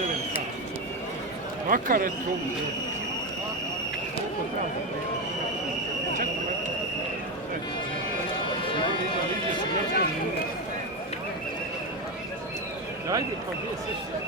tebe. Makar je to. Ajde, pa gdje se?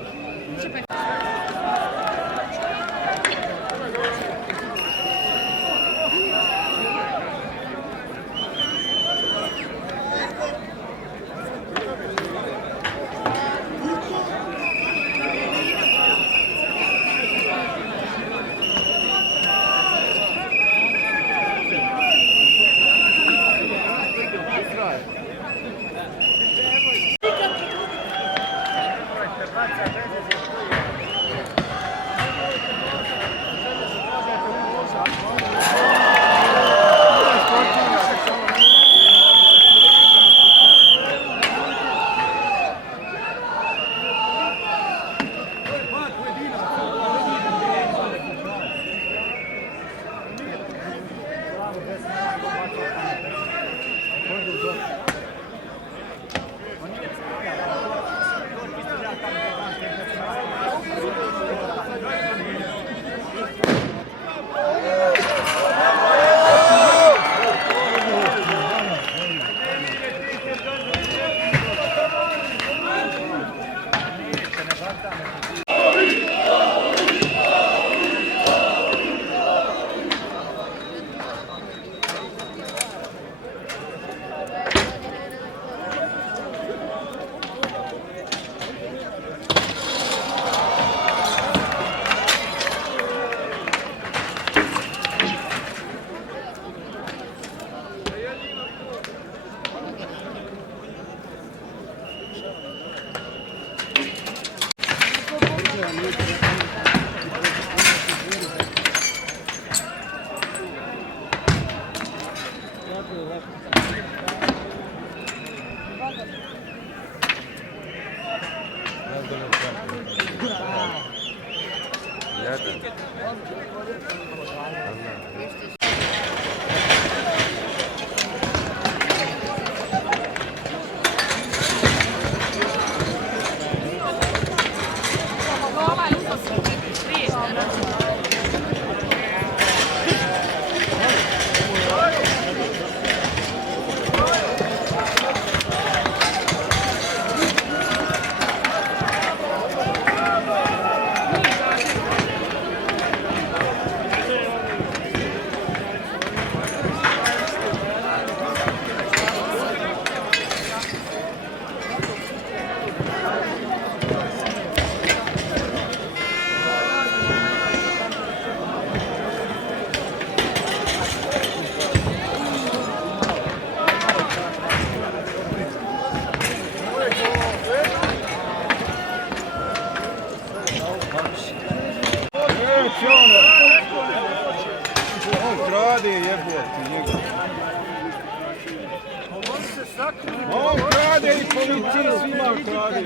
On krade i policiji svima krade.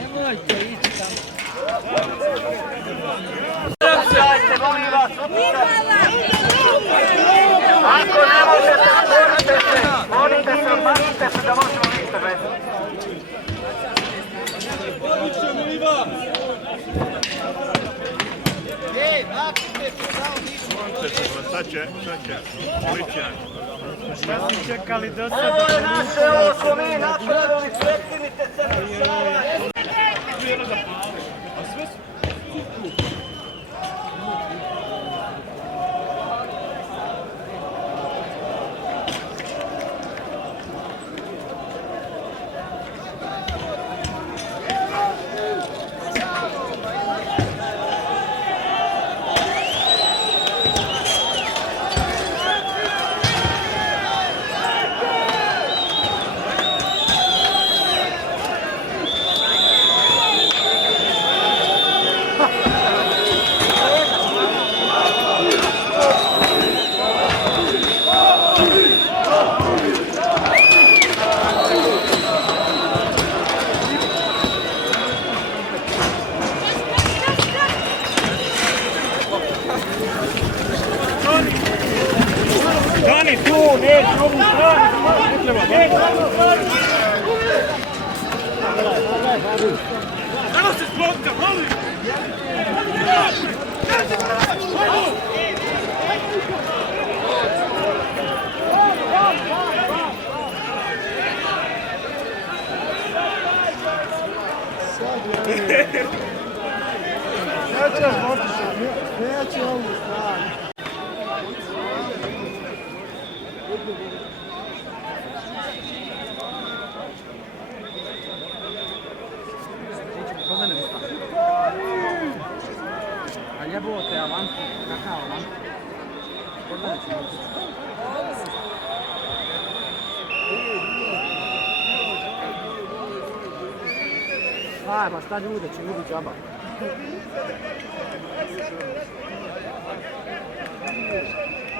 Nemojte ići tamo. Ako ne možete, borite se, odmaknite se da možemo vidjeti bez. Sad će, policija. Šta su čekali do Ovo sada? je naše, ovo smo mi napravili, prekinite se na rješavanje. Dani, tu, neći, ovu stranu, ne treba, neći, ovu stranu. Evo se Cosa ne sta? Agli avuti avanti, cacao avanti. Cosa ne sta? Ma sta ljude, će ljudi džaba.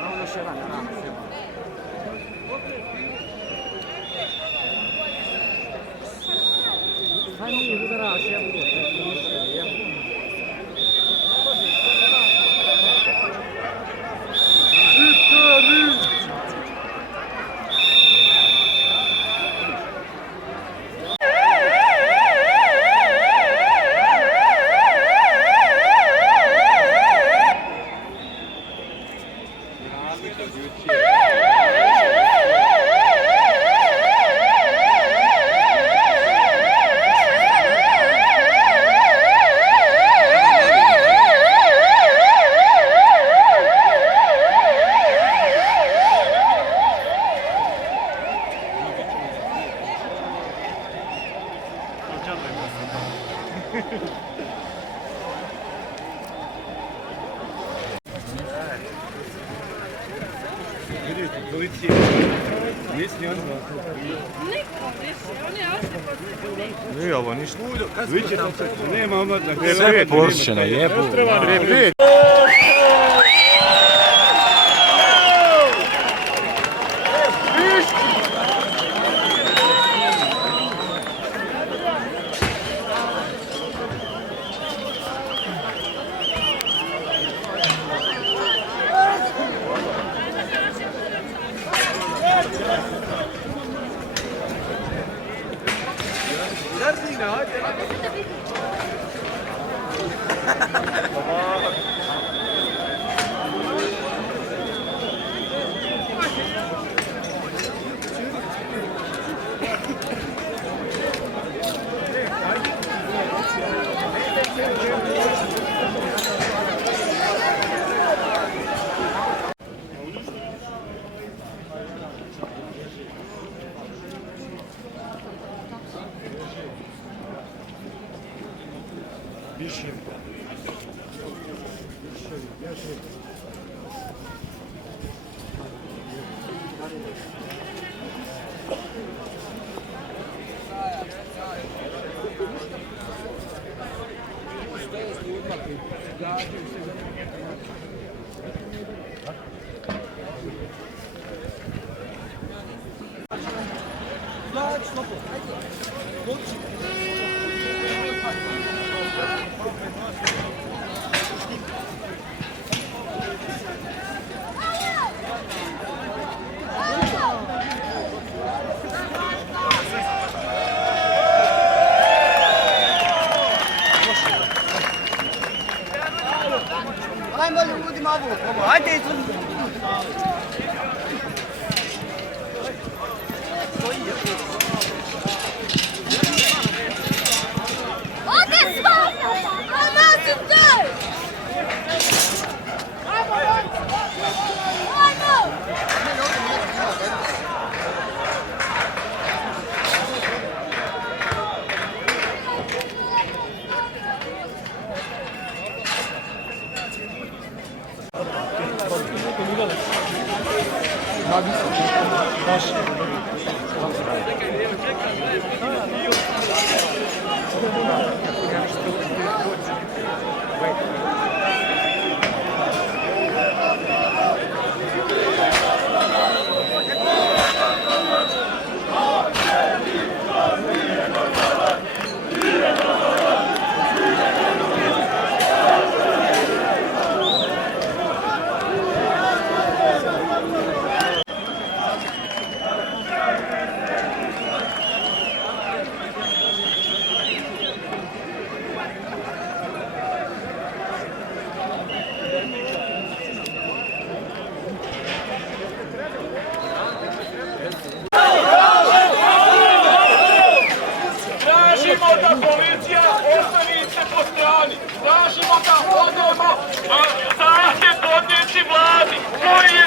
Ovo još jedan, naravno. Kaj mi udaraš, ja budu. Vidite, policija. Misli on Nije ovo ništa. Vidite, nema omladna. Sve Porsche na jebu. Ajmo ljudima ovu, ajde izvrti. Ode svađa! A nas je te! Ajmo!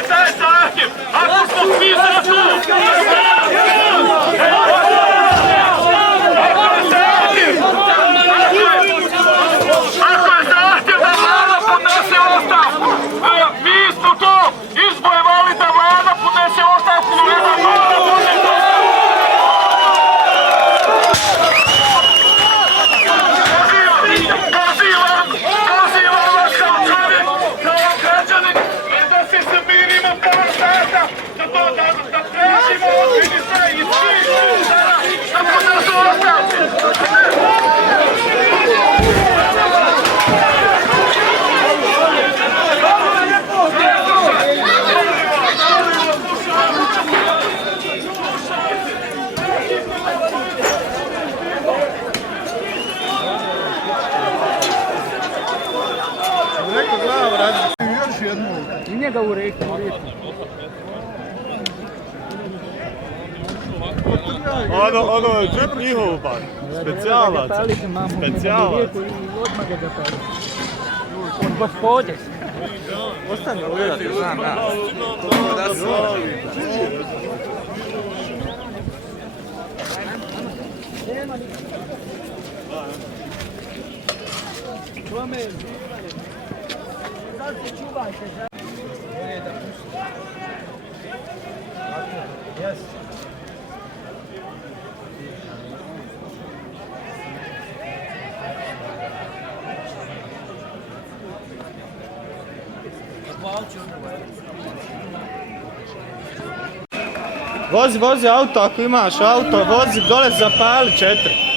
taj zahtjev? Ako smo svi za to! Ako je zahtjev da Vlada podnese ostavku, mi smo to izbojevali da Vlada podnese ostavku, no nema Vlada podnese ostavku! Pozivam vas kao čovjek, kao građanin, da se samirimo par sata, da tražimo od ministra i svih da podnesu ostavku. I njega u reku. Ono je njihov bar. Specijalac. Specijalac. Odmah ga zapali. Od gospode. Ostane ugledati, znam, da. Da su. Vozi auto ako imaš auto, vozi dole zapali 4.